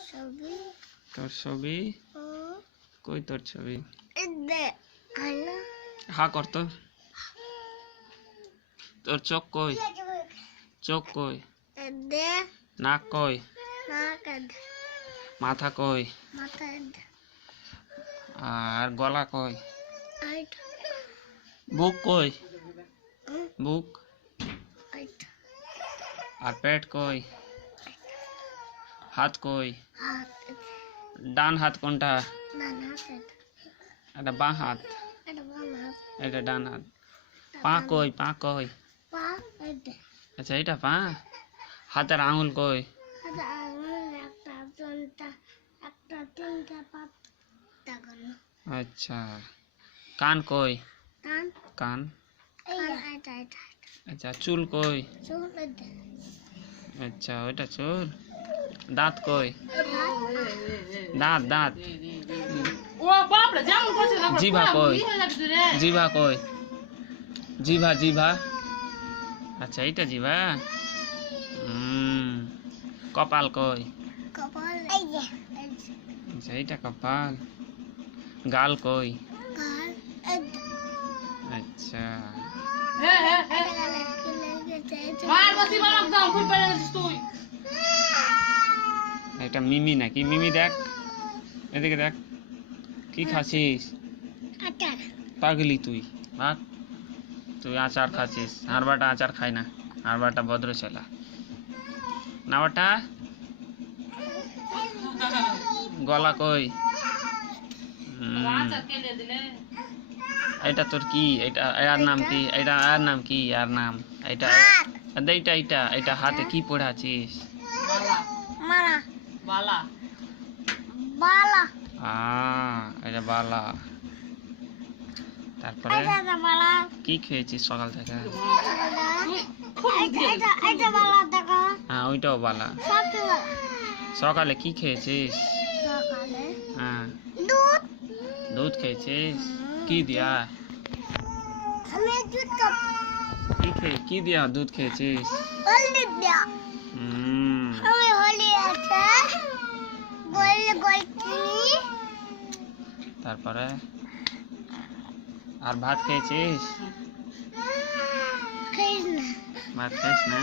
ছবি তোর ছবি কই তোর ছবি দে আনা হা কর তো তোর চোখ কই চোখ কই দে নাক কই নাক মাথা কই মাথা আর গলা কই আইট বুক কই বুক আইট আর পেট কই হাত কই হাত ডান হাত কোনটা না না এটা বাঁ হাত এটা বাম হাত এটা ডান হাত পা কই পা কই পা দে আচ্ছা এটা পা হাতের আঙুল কই এটা আঙুল একটা দুটা একটা তিনটা পাঁচটা গনো আচ্ছা কান কই কান কান এই এটা এটা আচ্ছা চুল কই চুল দে আচ্ছা ওইটা চুল দাঁত কই দাঁত দাঁত ও বাপ রে যেমন করছে জিভা কই জিভা কই জিভা জিভা আচ্ছা এইটা জিভা কপাল কই কপাল এই যে আচ্ছা এইটা কপাল গাল কই গাল আচ্ছা হে হে হে মার বসি বালক দাও ফুল পেরে গেছিস তুই এটা মিমি নাকি মিমি দেখ এদিকে দেখ কি খাচ্ছিস আচার পাগলি তুই ভাগ তুই আচার খাচ্ছিস আর বাটা আচার খাই না আর বাটা ভদ্র ছেলা না বাটা গলা কই আচার কেটে দিলে এটা তোর কি এটা এর নাম কি এটা আর নাম কি আর নাম এটা এইটা এইটা এটা হাতে কি পড়ে আছিস বালা মালা বালা বালা এটা বালা তারপরে এটা বালা কি খেয়েছিস সকাল থেকে এটা বালা দেখো হ্যাঁ ওইটাও বালা সবটা বালা সকালে কি খেয়েছিস সকালে হ্যাঁ দুধ দুধ খেয়েছিস কি দিয়া আমি দুধ কাপ কি দিয়া দুধ খেয়েছিস হলদি দিয়া আমি হলি আছে গোল গোল চিনি তারপরে আর ভাত খেয়েছিস খাইস না ভাত খাইস না